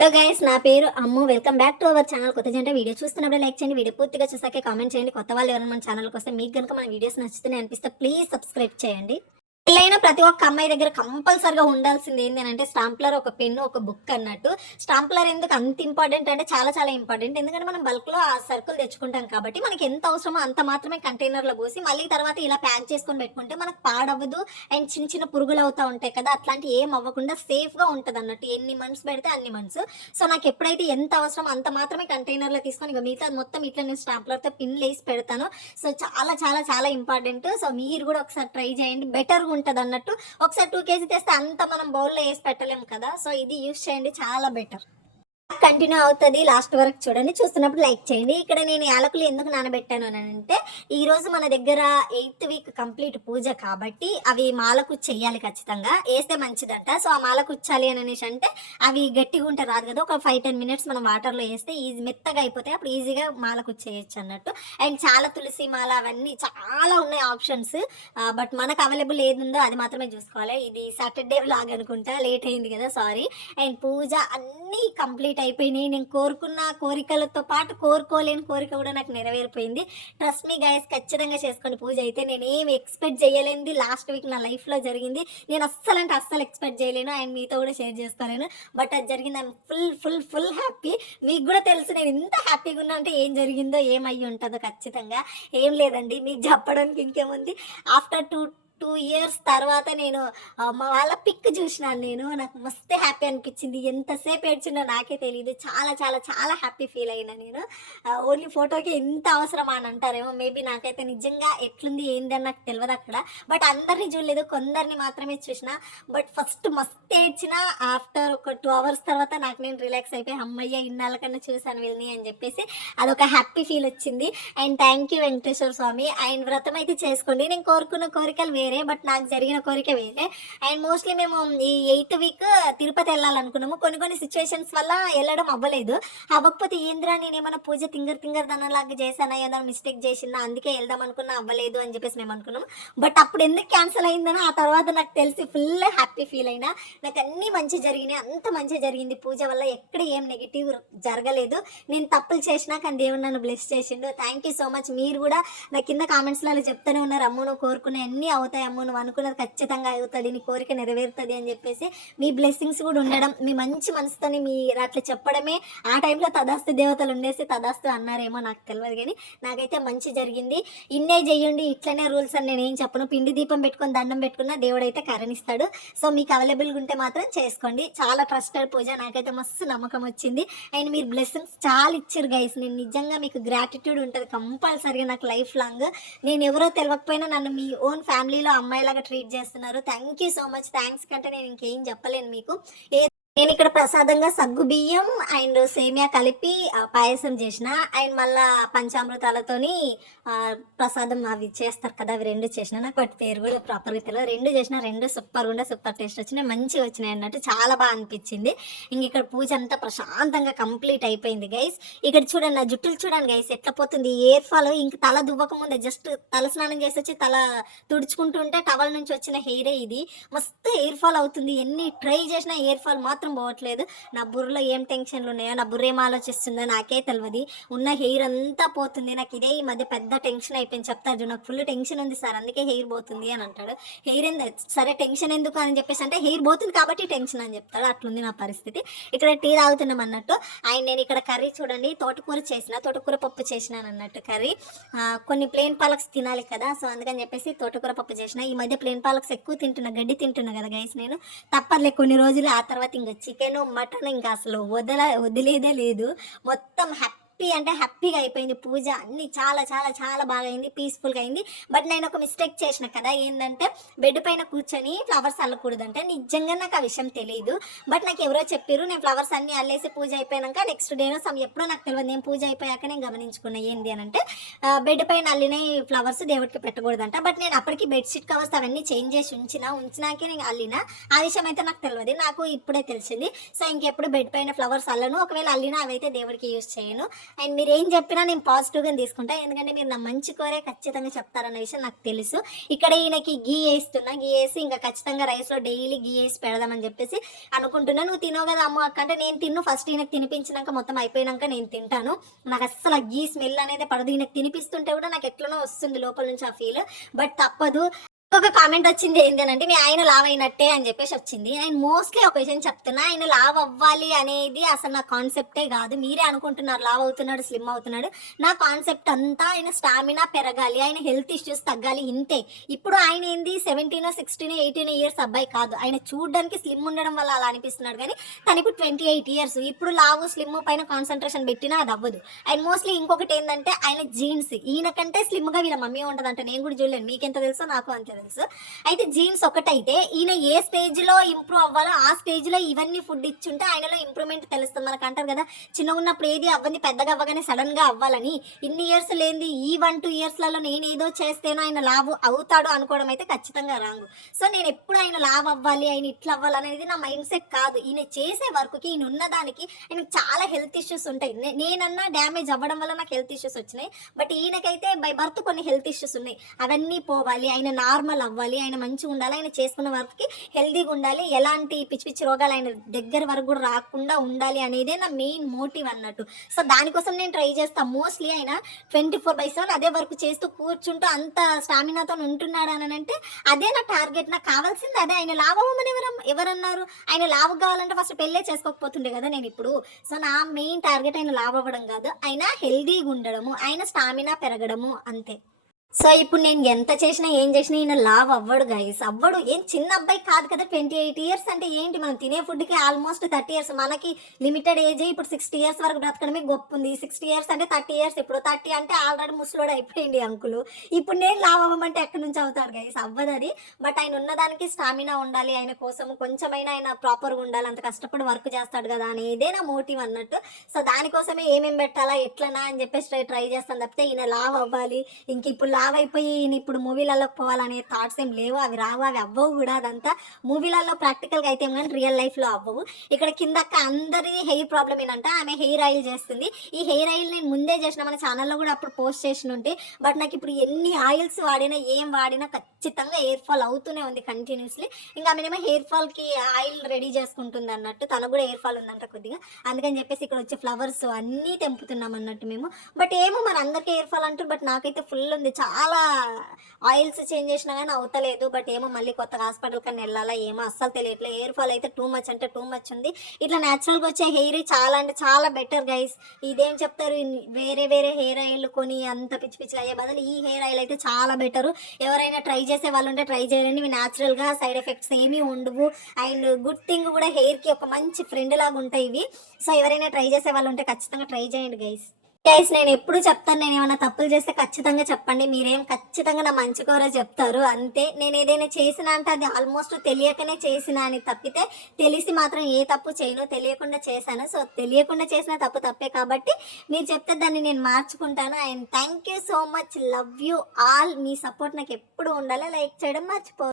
Hello guys నా పేరు Ammu. Welcome back to our channel కొత్త జంట వీడియో చూస్తున్నప్పుడు లైక్ చేయండి. వీడియో పూర్తిగా చూసాకే కామెంట్ చేయండి. కొత్త వాళ్ళు ఎవరైనా మన ఛానల్కి వస్తే మీకు కనుక మన వీడియోస్ నచ్చుతున్నాయి అనిపిస్తే ప్లీజ్ సబ్స్క్రైబ్ చేయండి. పెళ్ళైన ప్రతి ఒక్క అమ్మాయి దగ్గర కంపల్సరిగా ఉండాల్సింది ఏంటి అని అంటే స్టాంప్లర్ ఒక పెన్ను ఒక బుక్ అన్నట్టు. స్టాంప్లర్ ఎందుకు అంత ఇంపార్టెంట్ అంటే చాలా చాలా ఇంపార్టెంట్. ఎందుకంటే మనం బల్క్లో ఆ సర్కిల్ తెచ్చుకుంటాం కాబట్టి మనకి ఎంత అవసరమో అంత మాత్రమే కంటైనర్లో పోసి మళ్ళీ తర్వాత ఇలా ప్యాక్ చేసుకొని పెట్టుకుంటే మనకు పాడవ్వదు. అండ్ చిన్న చిన్న పురుగులు అవుతా ఉంటాయి కదా అట్లాంటి ఏం అవ్వకుండా సేఫ్గా ఉంటుంది అన్నట్టు. ఎన్ని మంత్స్ పెడితే అన్ని మంత్స్. సో నాకు ఎప్పుడైతే ఎంత అవసరం అంత మాత్రమే కంటైనర్లో తీసుకొని ఇక మిగతా మొత్తం ఇట్లా నేను స్టాంప్లర్తో పిన్ వేసి పెడతాను. సో చాలా చాలా చాలా ఇంపార్టెంట్. సో మీరు కూడా ఒకసారి ట్రై చేయండి. బెటర్ ఉంటుంది అన్నట్టు ఒకసారి టూ కేజీ తెస్తే అంత మనం బౌల్లో వేసి పెట్టలేము కదా. సో ఇది యూస్ చేయండి చాలా బెటర్ కంటిన్యూ అవుతుంది లాస్ట్ వరకు చూడండి. చూస్తున్నప్పుడు లైక్ చేయండి. ఇక్కడ నేను యాలకులు ఎందుకు నానబెట్టాను అని అంటే ఈ రోజు మన దగ్గర ఎయిత్ వీక్ కంప్లీట్ పూజ కాబట్టి అవి మాలకు చెయ్యాలి ఖచ్చితంగా. వేస్తే మంచిదంట. సో ఆ మాల కుచ్చాలి అని అనేసి అంటే అవి గట్టిగా ఉంటే రాదు కదా. ఒక ఫైవ్ టెన్ మినిట్స్ మనం వాటర్లో వేస్తే ఈజీ మెత్తగా అయిపోతాయి. అప్పుడు ఈజీగా మాలకు చేయొచ్చు అన్నట్టు. అండ్ చాలా తులసి మాల అవన్నీ చాలా ఉన్నాయి ఆప్షన్స్. బట్ మనకు అవైలబుల్ ఏది ఉందో అది మాత్రమే చూసుకోవాలి. ఇది సాటర్డే లాగ్ అనుకుంటా. లేట్ అయింది కదా సారీ. అండ్ పూజ అన్నీ కంప్లీట్ అయిపోయినాయి. నేను కోరుకున్న కోరికలతో పాటు కోరుకోలేని కోరిక కూడా నాకు నెరవేరిపోయింది. ట్రస్ట్ మీ గైస్ ఖచ్చితంగా చేసుకోండి పూజ అయితే నేను ఏం ఎక్స్పెక్ట్ చేయలేనిది లాస్ట్ వీక్ నా లైఫ్లో జరిగింది. నేను అస్సలు అంటే అస్సలు ఎక్స్పెక్ట్ చేయలేను. అండ్ మీతో కూడా షేర్ చేసుకోలేను. బట్ అది జరిగింది. I'm full full full happy మీకు కూడా తెలుసు నేను ఎంత హ్యాపీగా ఉన్నా అంటే ఏం జరిగిందో ఏమయ్యి ఉంటుందో ఖచ్చితంగా. ఏం లేదండి. మీకు చెప్పడానికి ఇంకేముంది? ఆఫ్టర్ టూ టూ ఇయర్స్ తర్వాత నేను మా వాళ్ళ పిక్ చూసినాను నేను. నాకు మస్తు హ్యాపీ అనిపించింది. ఎంతసేపు ఏడ్చిందో నాకే తెలియదు చాలా చాలా చాలా హ్యాపీ ఫీల్ అయినా నేను. ఓన్లీ ఫోటోకి ఎంత అవసరం అని అంటారేమో. మేబీ నాకైతే నిజంగా ఎట్లుంది ఏంది అని నాకు తెలియదు అక్కడ. బట్ అందరినీ చూడలేదు. కొందరిని మాత్రమే చూసిన. బట్ ఫస్ట్ మస్తు ఏడ్చిన. ఆఫ్టర్ ఒక టూ అవర్స్ తర్వాత నాకు నేను రిలాక్స్ అయిపోయి అమ్మయ్య ఇన్నాళ్ళ కన్నా చూసాను వీళ్ళని అని చెప్పేసి అదొక హ్యాపీ ఫీల్ వచ్చింది. And thank you Venkateshwara Swamy. And వ్రతం అయితే చేసుకోండి. నేను కోరుకున్న కోరికలు వేరే బట్ నాకు జరిగిన కోరిక వేరే. అండ్ మోస్ట్లీ మేము ఈ ఎయిత్ వీక్ తిరుపతి వెళ్ళాలనుకున్నాము. కొన్ని కొన్ని సిచ్యువేషన్స్ వల్ల వెళ్ళడం అవ్వలేదు. అవ్వకపోతే ఏంద్రా నేను ఏమైనా పూజ తింగర్ తింగర్ దనలాగా చేశానా ఏదైనా మిస్టేక్ చేసినా అందుకే వెళ్దాం అనుకున్నా అవ్వలేదు అని చెప్పేసి మేము అనుకున్నాము. బట్ అప్పుడు ఎందుకు క్యాన్సిల్ అయిందని ఆ తర్వాత నాకు తెలిసి ఫుల్ హ్యాపీ ఫీల్ అయినా నాకు అన్ని మంచి జరిగినాయి. అంత మంచి జరిగింది. పూజ వల్ల ఎక్కడ ఏం నెగిటివ్ జరగలేదు. నేను తప్పులు చేసినా కానీ దేవుడు నన్ను బ్లెస్ చేసిండు. థ్యాంక్ యూ సో మచ్ మీరు కూడా నా కింద కామెంట్స్లలో చెప్తూనే ఉన్నారు. అమ్ము నువ్వు కోరుకునే అన్నీ అవుతాయి. అమ్ము నువ్వు అనుకున్నది ఖచ్చితంగా అవుతుంది నీ కోరిక నెరవేరుతుంది అని చెప్పేసి మీ బ్లెస్సింగ్స్ కూడా ఉండడం మీ మంచి మనసుతోని మీ అట్లా చెప్పడమే ఆ టైంలో తదాస్తు దేవతలు ఉండేసి తదాస్తు అన్నారేమో నాకు తెలియదు కానీ నాకైతే మంచి జరిగింది. ఇన్నే చెయ్యండి ఇట్లనే రూల్స్ అని నేను ఏం చెప్పను. పిండి దీపం పెట్టుకొని దండం పెట్టుకున్న దేవుడు అయితే కరణిస్తాడు. సో మీకు అవైలబుల్గా ఉంటే మాత్రం చేసుకోండి. చాలా ట్రస్టెడ్ పూజ నాకైతే మస్తు నమ్మకం వచ్చింది. అండ్ మీరు బ్లెస్సింగ్స్ చాలా ఇచ్చారు గైస్ నేను నిజంగా మీకు గ్రాటిట్యూడ్ ఉంటుంది కంపల్సరీగా నాకు లైఫ్ లాంగ్ నేను ఎవరో తెలియకపోయినా నన్ను మీ ఓన్ ఫ్యామిలీలో అమ్మాయిలాగా ట్రీట్ చేస్తున్నారు. Thank you so much thanks కంటే నేను ఇంకేం చెప్పలేను మీకు. ఏ నేను ఇక్కడ ప్రసాదంగా సగ్గు బియ్యం అండ్ సేమియా కలిపి పాయసం చేసిన. అండ్ మళ్ళా పంచామృతాలతోని ప్రసాదం అవి చేస్తారు కదా అవి రెండు చేసిన. నాకు వాటి పేరు కూడా ప్రాపర్గా తెలియదు రెండు చేసిన రెండు సూపర్ ఉండే సూపర్ టేస్ట్ వచ్చినాయి మంచిగా వచ్చినాయి అన్నట్టు చాలా బాగా అనిపించింది. ఇంక ఇక్కడ పూజ అంతా ప్రశాంతంగా కంప్లీట్ అయిపోయింది గైస్. ఇక్కడ చూడండి నా జుట్టులు చూడండి గైస్ ఎట్లా పోతుంది. ఎయిర్ ఫాల్ ఇంక తల దువ్వక ముందే జస్ట్ తల స్నానం చేసి వచ్చి తల తుడుచుకుంటుంటే టవల్ నుంచి వచ్చిన హెయిరే ఇది. మస్తు ఎయిర్ ఫాల్ అవుతుంది. ఎన్ని ట్రై చేసినా ఎయిర్ ఫాల్ మాత్రం పోవట్లేదు. నా బుర్రలో ఏం టెన్షన్లు ఉన్నాయో నా బుర్ర ఏం ఆలోచిస్తుందో నాకే తెలియదు ఉన్న హెయిర్ అంతా పోతుంది. నాకు ఇదే ఈ మధ్య పెద్ద టెన్షన్ అయిపోయింది. చెప్తారు నాకు ఫుల్ టెన్షన్ ఉంది సార్. అందుకే హెయిర్ పోతుంది అని అంటాడు. హెయిర్ ఎందు సరే టెన్షన్ ఎందుకు అని చెప్పేసి అంటే హెయిర్ పోతుంది కాబట్టి టెన్షన్ అని చెప్తాడు. అట్లుంది నా పరిస్థితి. ఇక్కడ టీ తాగుతున్నాం అన్నట్టు. ఆయన నేను ఇక్కడ కర్రీ చూడండి. తోటకూర చేసిన తోటకూర పప్పు చేసినాను అన్నట్టు కర్రీ. కొన్ని ప్లేన్ పాలక్స్ తినాలి కదా. సో అందుకని చెప్పేసి తోటకూర పప్పు చేసిన. ఈ మధ్య ప్లేన్ పాలక్స్ ఎక్కువ తింటున్నా గడ్డి తింటున్నా కదా గైస్ నేను. తప్పర్లే కొన్ని రోజులు ఆ తర్వాత ఇంకా చికెన్ మటన్ ఇంకా అసలు వదల వదిలేదే లేదు. మొత్తం హ్యాపీ హ్యాపీ అంటే హ్యాపీగా అయిపోయింది. పూజ అన్ని చాలా చాలా చాలా బాగా అయింది. పీస్ఫుల్గా అయింది. బట్ నేను ఒక మిస్టేక్ చేసిన కదా ఏంటంటే బెడ్ పైన కూర్చొని ఫ్లవర్స్ అల్లకూడదంటే నిజంగా నాకు ఆ విషయం తెలియదు బట్ నాకు ఎవరో చెప్పారు నేను ఫ్లవర్స్ అన్ని అల్లేసి పూజ అయిపోయాక నెక్స్ట్ డేనో సమ్ ఎప్పుడో నాకు తెలియదు నేను పూజ అయిపోయాక నేను గమనించుకున్నా ఏంది అని అంటే బెడ్ పైన అల్లిన ఫ్లవర్స్ దేవుడికి పెట్టకూడదంట. బట్ నేను అప్పటికి బెడ్షీట్ కవర్స్ అవన్నీ చేంజ్ చేసి ఉంచిన ఉంచినాకే నేను అల్లిన ఆ విషయం అయితే నాకు తెలియదు నాకు ఇప్పుడే తెలిసింది. సో ఇంకెప్పుడు బెడ్ పైన ఫ్లవర్స్ అల్లను. ఒకవేళ అల్లినా అవైతే దేవుడికి యూజ్ చేయను. అండ్ మీరు ఏం చెప్పినా నేను పాజిటివ్గా తీసుకుంటా. ఎందుకంటే మీరు నా మంచి కోరే ఖచ్చితంగా చెప్తారన్న విషయం నాకు తెలుసు. ఇక్కడ ఈయనకి గీ వేస్తున్నా గీ వేసి ఇంకా ఖచ్చితంగా రైస్లో డైలీ గీ వేసి పెడదామని చెప్పేసి అనుకుంటున్నా. నువ్వు తినవు కదా అమ్మ అక్క అంటే నేను తిన్ను. ఫస్ట్ ఈయనకి తినిపించినాక మొత్తం అయిపోయినాక నేను తింటాను. నాకు అస్సలు గీ స్మెల్ అనేది పడదు. ఈయనకి తినిపిస్తుంటే కూడా నాకు ఎట్లనో వస్తుంది లోపల నుంచి ఆ ఫీల్. బట్ తప్పదు. ఒక కామెంట్ వచ్చింది ఏంటంటే మీ ఆయన లావ్ అయినట్టే అని చెప్పేసి వచ్చింది. నేను మోస్ట్లీ ఒక విషయం చెప్తున్నా ఆయన లావ్ అవ్వాలి అనేది అసలు నా కాన్సెప్టే కాదు. మీరే అనుకుంటున్నారు లావ్ అవుతున్నాడు స్లిమ్ అవుతున్నాడు. నా కాన్సెప్ట్ అంతా ఆయన స్టామినా పెరగాలి ఆయన హెల్త్ ఇష్యూస్ తగ్గాలి ఇంతే. ఇప్పుడు ఆయన ఏంది సెవెంటీన్ సిక్స్టీన్ ఎయిటీన్ ఇయర్స్ అబ్బాయి కాదు. ఆయన చూడడానికి స్లిమ్ ఉండడం వల్ల అలా అనిపిస్తున్నాడు కానీ తను ఇప్పుడు ట్వంటీ ఎయిట్ ఇయర్స్ ఇప్పుడు లావు స్లిమ్ పైన కాన్సన్ట్రేషన్ పెట్టినా అది అవ్వదు. అండ్ మోస్ట్లీ ఇంకొకటి ఏంటంటే ఆయన జీన్స్ ఈయన కంటే స్లిమ్గా వీళ్ళ మమ్మీ ఉంటుంది అంటే నేను కూడా చూడలేను. మీకు ఎంత తెలుసో నాకు అంతే. తెలుసు అయితే జీన్స్ ఒకటైతే ఈయన ఏ స్టేజ్లో ఇంప్రూవ్ అవ్వాలో ఆ స్టేజ్లో ఇవన్నీ ఫుడ్ ఇచ్చుంటే ఆయనలో ఇంప్రూవ్మెంట్ తెలుస్తుంది. మనకు అంటారు కదా చిన్నగా ఉన్నప్పుడు ఏది అవ్వని పెద్దగా అవ్వగానే సడన్గా అవ్వాలని. ఇన్ని ఇయర్స్ లేని ఈ వన్ టూ ఇయర్స్లలో నేను ఏదో చేస్తేనో ఆయన లాభ అవుతాడు అనుకోవడం అయితే ఖచ్చితంగా రాంగు. సో నేను ఎప్పుడు ఆయన లాభ అవ్వాలి ఆయన ఇట్లా అవ్వాలి అనేది నా మైండ్ సెట్ కాదు. ఈయన చేసే వర్క్కి ఈయన ఉన్నదానికి ఆయనకు చాలా హెల్త్ ఇష్యూస్ ఉంటాయి. నేనన్నా డ్యామేజ్ అవ్వడం వల్ల నాకు హెల్త్ ఇష్యూస్ వచ్చినాయి. బట్ ఈయనకైతే బై బర్త్ కొన్ని హెల్త్ ఇష్యూస్ ఉన్నాయి. అవన్నీ పోవాలి ఆయన నార్మల్ అవ్వాలి. ఆయన మంచిగా ఉండాలి. ఆయన చేసుకున్న వర్క్కి హెల్దీగా ఉండాలి. ఎలాంటి పిచ్చి పిచ్చి రోగాలు ఆయన దగ్గర వరకు కూడా రాకుండా ఉండాలి అనేదే నా మెయిన్ మోటివ్ అన్నట్టు. సో దానికోసం నేను ట్రై చేస్తాను మోస్ట్లీ ఆయన ట్వంటీ ఫోర్ బై సెవెన్ అదే వర్క్ చేస్తూ కూర్చుంటూ అంత స్టామినాతో ఉంటున్నాడు అని అంటే అదే నా టార్గెట్ నాకు కావాల్సింది అదే. ఆయన లాభ ఎవరు ఎవరన్నారు? ఆయన లాభ కావాలంటే ఫస్ట్ పెళ్ళే చేసుకోకపోతుండే కదా నేను ఇప్పుడు. సో నా మెయిన్ టార్గెట్ ఆయన లాభ అవ్వడం కాదు. ఆయన హెల్దీగా ఉండడము ఆయన స్టామినా పెరగడము అంతే. సో ఇప్పుడు నేను ఎంత చేసినా ఏం చేసినా ఈయన లావ్ అవ్వడు గైస్ అవ్వడు. ఏం చిన్న అబ్బాయి కాదు కదా ట్వంటీ ఎయిట్ ఇయర్స్ అంటే ఏంటి? మనం తినే ఫుడ్కి ఆల్మోస్ట్ థర్టీ ఇయర్స్ మనకి లిమిటెడ్ ఏజ్ ఇప్పుడు సిక్స్టీ ఇయర్స్ వరకు బ్రతకడమే గొప్ప ఉంది సిక్స్టీ ఇయర్స్ అంటే థర్టీ ఇయర్స్ ఇప్పుడు థర్టీ అంటే ఆల్రెడీ ముసలోడు అయిపోయింది అంకులు ఇప్పుడు నేను లావ్ అవ్వమంటే ఎక్కడి నుంచి అవుతాడు గైస్ అవ్వదు అది. బట్ ఆయన ఉన్నదానికి స్టామినా ఉండాలి. ఆయన కోసం కొంచెమైనా ఆయన ప్రాపర్గా ఉండాలి. అంత కష్టపడి వర్క్ చేస్తాడు కదా అని ఇదే నా మోటివ్ అన్నట్టు. సో దానికోసమే ఏమేమి పెట్టాలా ఎట్లనా అని చెప్పేసి ట్రై ట్రై చేస్తాను తప్పితే ఈయన లావ్ అవ్వాలి. ఇంక ఇప్పుడు లావ్ అయిపోయి ఇప్పుడు మూవీలలో పోవాలనే థాట్స్ ఏం లేవు. అవి రావు అవి అవ్వవు కూడా. అదంతా మూవీలలో ప్రాక్టికల్గా అయితే ఏం కానీ రియల్ లైఫ్లో అవ్వవు. ఇక్కడ కింద అందరి హెయిర్ ప్రాబ్లం ఏంటంటే ఆమె హెయిర్ ఆయిల్ చేస్తుంది. ఈ హెయిర్ ఆయిల్ నేను ముందే చేసిన మన ఛానల్లో కూడా అప్పుడు పోస్ట్ చేసిన ఉంటే బట్ నాకు ఇప్పుడు ఎన్ని ఆయిల్స్ వాడినా ఏం వాడినా ఖచ్చితంగా హెయిర్ ఫాల్ అవుతూనే ఉంది కంటిన్యూస్లీ ఇంకా ఆమెనేమో హెయిర్ ఫాల్కి ఆయిల్ రెడీ చేసుకుంటుంది అన్నట్టు తనకు కూడా హెయిర్ ఫాల్ ఉందంట కొద్దిగా. అందుకని చెప్పేసి ఇక్కడ వచ్చే ఫ్లవర్స్ అన్నీ తెంపుతున్నాం అన్నట్టు మేము. బట్ ఏమో మన అందరికీ హెయిర్ ఫాల్ అంటారు బట్ నాకైతే ఫుల్ ఉంది. చాలా ఆయిల్స్ చేంజ్ చేసినా కానీ అవుతలేదు. బట్ ఏమో మళ్ళీ కొత్తగా హాస్పిటల్ కన్నా వెళ్ళాలా ఏమో అస్సలు తెలియట్లేదు హెయిర్ ఫాల్ అయితే టూ మచ్ అంటే టూ మచ్ ఉంది. ఇట్లా న్యాచురల్గా వచ్చే హెయిర్ చాలా అంటే చాలా బెటర్ గైస్ ఇదేం చెప్తారు? వేరే వేరే హెయిర్ ఆయిల్ కొని అంత పిచ్చి పిచ్చిగా అయ్యే బదులు ఈ హెయిర్ ఆయిల్ అయితే చాలా బెటర్ ఎవరైనా ట్రై చేసే వాళ్ళు ఉంటే ట్రై చేయండి. ఇవి న్యాచురల్గా సైడ్ ఎఫెక్ట్స్ ఏమీ ఉండవు. అండ్ గుడ్ థింగ్ కూడా హెయిర్కి ఒక మంచి ఫ్రెండ్ లాగా ఉంటాయి ఇవి. సో ఎవరైనా ట్రై చేసే వాళ్ళు ఉంటే ఖచ్చితంగా ట్రై చేయండి గైస్ గైస్ నేను ఎప్పుడు చెప్తాను నేను ఏమైనా తప్పులు చేస్తే ఖచ్చితంగా చెప్పండి. మీరేం ఖచ్చితంగా నా మంచి కోరే చెప్తారు. అంతే నేను ఏదైనా చేసిన అంటే అది ఆల్మోస్ట్ తెలియకనే చేసిన అని తప్పితే తెలిసి మాత్రం ఏ తప్పు చేయను తెలియకుండా చేశాను. సో తెలియకుండా చేసిన తప్పు తప్పే కాబట్టి మీరు చెప్తే దాన్ని నేను మార్చుకుంటాను. And thank you so much love you all me support నాకు ఎప్పుడు ఉండాలి లైక్ చేయడం మర్చిపో